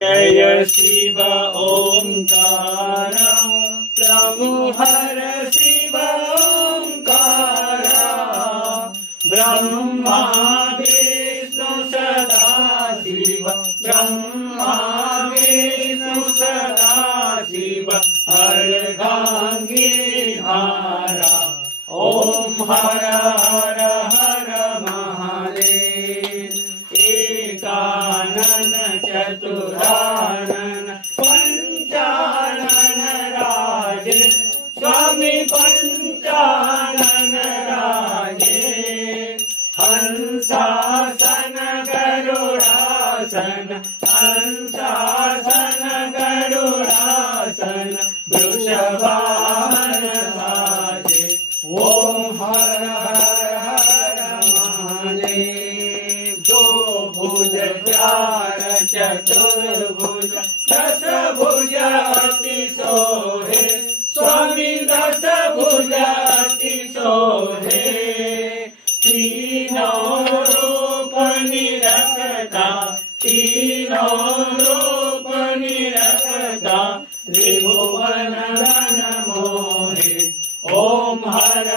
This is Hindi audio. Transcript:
जय शिव ओंकार प्रभु हर शिव ओंकार ब्रह्मा विष्णु सदा शिव ब्रह्मा विष्णु सदा शिव अर्धांगी हारा ओम हर हर हर महादेव एकानन चतुरानन पंचानन राजे स्वामी पंचानन राजे हंसासन गरुड़ासन हंसासन गरुड़ासन वृषभावन साजे ओम हर हर हर महादेव गो भुज चार चतुर्भुज दस भुज अति सोहे स्वामी दस भुज अति सोहे तीनों रूप निरखता तीनों रूप निरखता त्रिभुवन घन मोहे ओम हर